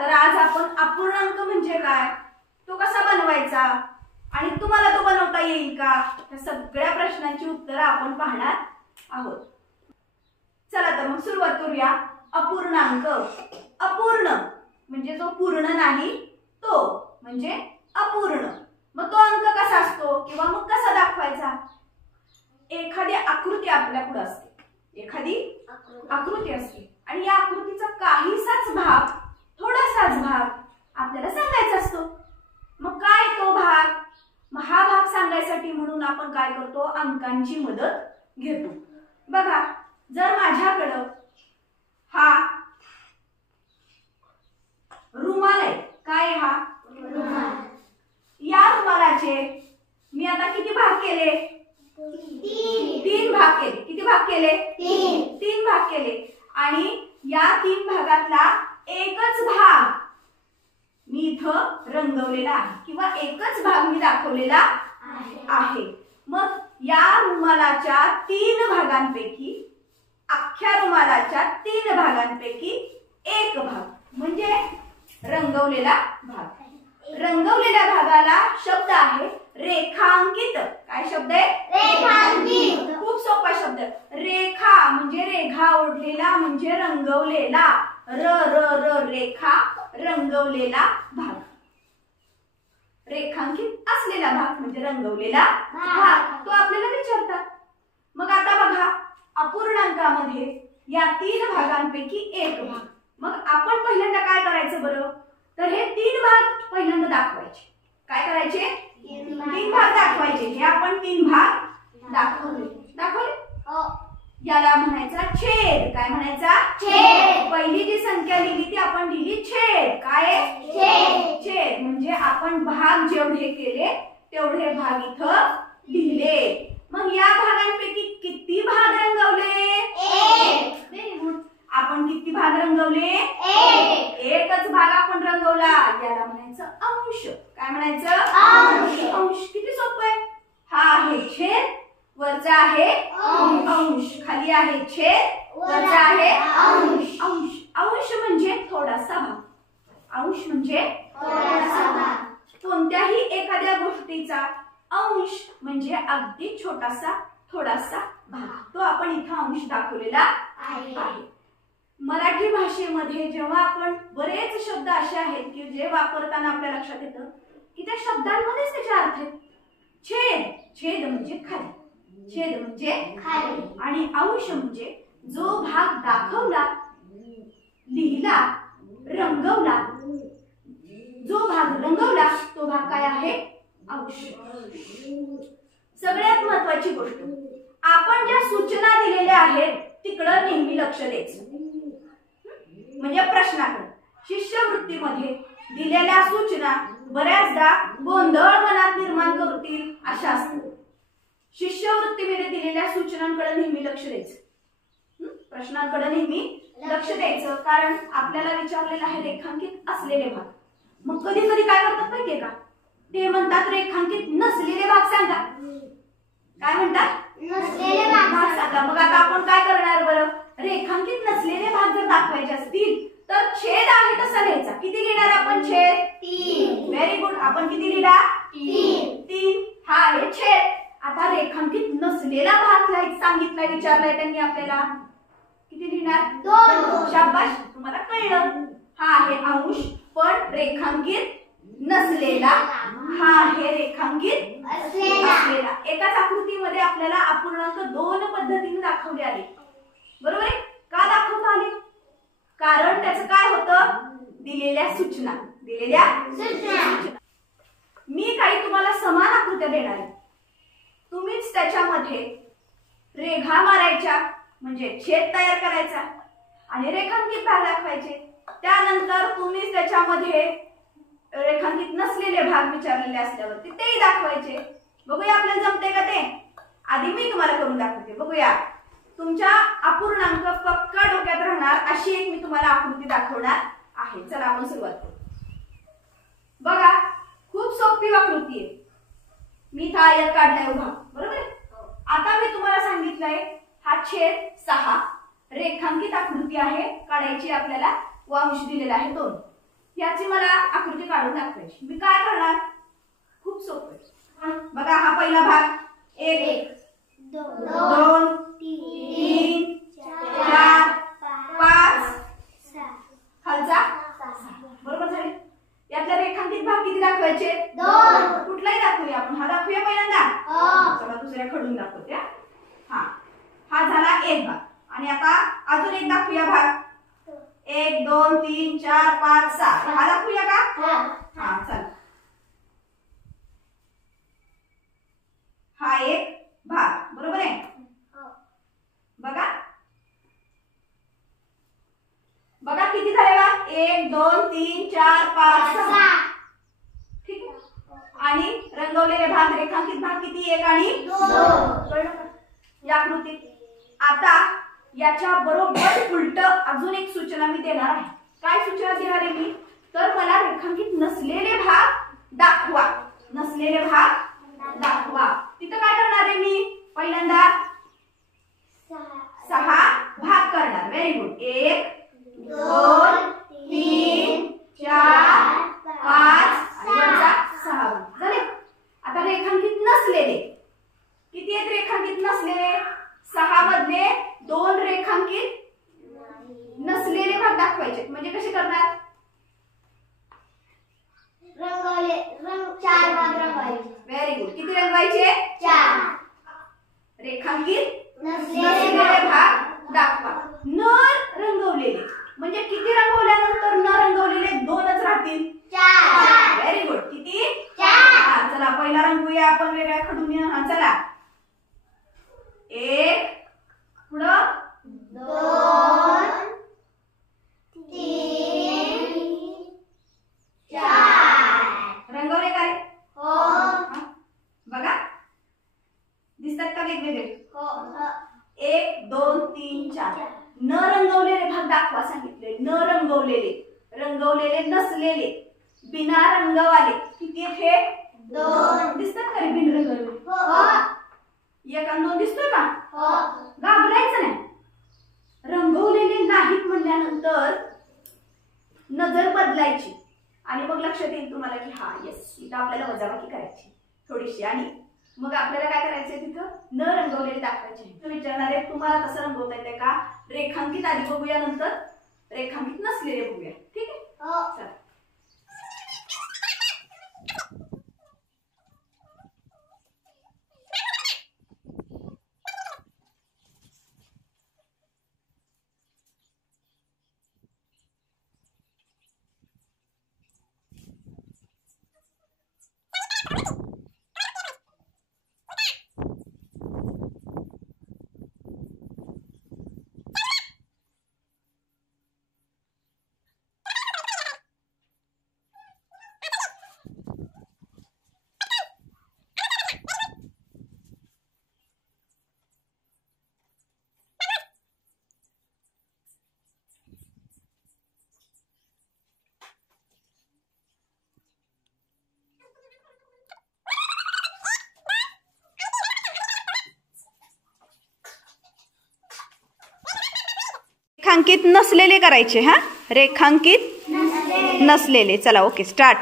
तर आज आपण अपूर्णांक म्हणजे काय, तो कसा बनवायचा आणि तुम्हाला तो बनवता येईल का, या सगळ्या प्रश्नांची उत्तरं आपण पाहणार आहोत. चला तर मग सुरुवात करूया. अपूर्णांक. अपूर्ण म्हणजे जो पूर्ण नाही तो म्हणजे अपूर्ण. मग तो अंक कसा असतो किंवा मग कसा दाखवायचा. एखादी आकृती आपल्या पुढे असते, एखादी आकृती असते आणि या आकृतीचा काहीसाच भाग, थोडासाच भाग आपल्याला सांगायचा असतो. मग काय तो भाग, मग हा भाग सांगायसाठी म्हणून आपण काय करतो, अंकांची मदत घेतो. बघा, जर माझ्याकडं हा रुमाल आहे, काय हा रुमाल, या रुमालाचे मी आता किती भाग केले, तीन भाग केले. किती भाग केले, तीन भाग केले. आणि या तीन भागातला एकच भाग मी इथं रंगवलेला आहे किंवा एकच भाग मी दाखवलेला आहे. मग या रुमालाच्या तीन भागांपैकी, अख्ख्या रुमालाच्या तीन भागांपैकी एक भाग म्हणजे रंगवलेला भाग. रंगवलेल्या भागाला शब्द आहे रेखांकित. काय शब्द आहे, रेखांकित. खूप सोपा शब्द. रेखा म्हणजे रेघा ओढलेला म्हणजे रंगवलेला. र र र रेखा, रंगवलेला भाग. रेखांकित असलेला भाग म्हणजे रंगवलेला भाग. तो आपल्याला विचारतात. मग आता बघा, अपूर्णांकामध्ये या तीन भागांपैकी एक भाग. मग आपण पहिल्यांदा काय करायचं बरं, तर हे तीन भाग पहिल्यांदा दाखवायचे. काय करायचे, तीन भाग दाखवायचे. हे आपण तीन भाग दाखवले. याला म्हणायचा छेद. काय म्हणायचा, छेद. पहिली जी संख्या लिहिली ती आपण लिहिली छेद. काय, छेद. म्हणजे आपण भाग जेवढे केले तेवढे भाग इथं लिहिले. मग या भागांपैकी किती भाग रंगवले, एक. आपण किती भाग रंगवले, एकच भाग आपण रंगवला. याला म्हणायचं अंश. काय म्हणायचं, अंश. अंश किती सोपं आहे. हा आहे छेद, वरचा आहे अंश. खाली आहे छेद, वरचा आहे अंश. अंश. अंश म्हणजे थोडासा भाग. अंश म्हणजे थोडासा भाग. कोणत्याही एखाद्या गोष्टीचा अंश म्हणजे अगदी छोटासा, थोडासा भाग. तो आपण इथं अंश दाखवलेला आहे. मराठी भाषेमध्ये जेव्हा आपण बरेच शब्द असे आहेत की जे वापरताना आपल्या लक्षात येतं की त्या शब्दांमध्येच त्याचे अर्थ आहेत. छेद, छेद म्हणजे खाली. छेद म्हणजे खाली. आणि अंश म्हणजे जो भाग दाखवला, लिहिला, रंगवला, जो भाग रंगवला तो भाग काय आहे, अंश. सगळ्यात महत्वाची गोष्ट, आपण ज्या सूचना दिलेल्या आहेत तिकडं नेहमी लक्ष द्यायचं. म्हणजे प्रश्नाकडे. शिष्यवृत्तीमध्ये दिलेल्या सूचना बऱ्याचदा गोंधळ मनात निर्माण करतील अशा असतात. शिष्यवृत्तीमध्ये दिलेल्या सूचनांकडे नेहमी लक्ष द्यायचं. प्रश्नांकडे नेहमी लक्ष द्यायचं. कारण आपल्याला विचारलेलं आहे रेखांकित असलेले भाग. मग कधी कधी काय करतात माहितीये का, ते म्हणतात रेखांकित नसलेले भाग सांगा. काय म्हणतात, नसलेले भाग सांगा. मग आता आपण काय करणार बरं, रेखांकित नसलेले भाग जर दाखवायचे असतील तर छेद आहे तसा लिहायचा. किती लिहिणार आपण, छेद 3. Very good. आपण किती लिहिला, 3. हा आहे छेद. आता रेखांकित नसलेला भाग लिहायचा सांगितलाय, विचारलाय त्यांनी आपल्याला, किती लिहिणार, 2. शाबाश, तुम्हाला कळलं. हा आहे अंश. पण रेखांकित नसलेला हा आहे रेखांकित असलेला. एकाच आकृतीमध्ये आपल्याला अपूर्णांक दोन पद्धतीने दाखवले आले. बरोबर आहे. का दाखवता आले, कारण त्याचं काय होतं, दिलेल्या सूचना. दिलेल्या सूचना. मी काही तुम्हाला समान आकृत्या देणार आहे, तुम्हीच त्याच्यामध्ये रेघा मारायच्या म्हणजे छेद तयार करायचा आणि रेखांकित भाग दाखवायचे. त्यानंतर तुम्हीच त्याच्यामध्ये रेखांकित नसलेले भाग विचारलेले असल्यावरती तेही दाखवायचे. बघूया आपल्याला जमते का ते. आधी मी तुम्हाला करून दाखवते, बघूया. तुमच्या अपूर्णांक पक्का डोक्यात राहणार अशी एक मी तुम्हाला आकृती दाखवणार आहे. चला आपण सुरुवात करू. बघा, खूप सोपी आकृती आहे. मी इथं आयत काढलाय उभा, बरोबर. आता मी तुम्हाला सांगितलंय हा छेद 6 रेखांकित आकृती आहे, काढायची आपल्याला व अंश दिलेला आहे 2. याची मला आकृती काढून दाखवायची. मी काय करणार, खूप सोपं. बघा हा पहिला भाग 1 2 3 4 5 खालचा 6. बरोबर झाले. यातल्या रेखांकित भाग किती दाखवायचे, 2. कुठलाही दाखवूया आपण. हा दाखवूया पहिल्यांदा. चला दुसऱ्या खडून दाखवूया. हा झाला एक भाग. आणि आता अजून एक दाखवूया भाग. 1 2 3 4 5 6. हा दाखवूया का? चला. हा एक भाग. बरोबर आहे. बघा बघा किती झाले बा. 1 2 3 4 5 6. ठीक आहे. आणि रंगवलेले भाग रेखांकित भाग किती, 1 आणि 2. या आकृतीत आता याच्या बरोबर उलट अजून एक सूचना मी देणार आहे. काय सूचना देणार आहे मी, तर मला रेखांकित नसलेले भाग दाखवा. नसलेले भाग दाखवा. तिथं काय करणार आहे मी, पहिल्यांदा 6 भाग करणार. Very good. 1 2 3 4 5 आणि 6 झाले. आता रेखांकित नसलेले किती आहेत, रेखांकित नसलेले 6 मधले 2 रेखांकित नसलेले भाग दाखवायचे. म्हणजे कसे करणार, रंगवले 4 भाग रंगवायचे. Very good. किती रंगवायचे, 4. रेखांकित नसलेले भाग दाखवा. न रंगवलेले म्हणजे किती रंगवल्यानंतर न रंगवलेले 2च राहतील, 4. Very good. किती, 4. चला पहिला रंगवूया आपण वेगळ्या खडून. चला 1 पुढं 2 3 4. रंगवले काय, हो. बघा दिसतात का वेगवेगळे. हो. 1 2 3 4. न रंगवलेले भाग दाखवा सांगितले. न रंगवलेले, रंगवलेले नसलेले, बिना रंगवाले किती आहेत हे, 2. दिसतात का रे बिन रंगवलेले. हो. 1 आणि 2 दिसतोय का, हो. घाबरायचं नाही. रंगवलेले नाहीत म्हणल्यानंतर नजर बदलायची आणि मग लक्षात येईल तुम्हाला की हा येस इथं आपल्याला वजाबाकी करायची थोडीशी. आणि मग आपल्याला काय करायचंय, तिथं न रंगवलेले दाखवायचे. विचारणार आहे तुम्हाला कसं रंगवता येते का, रेखांकित आधी बघूया, नंतर रेखांकित नसलेले बघूया. ठीक आहे. चला रेखांकित नसलेले करायचे. हा रेखांकित नसलेले. चला ओके स्टार्ट.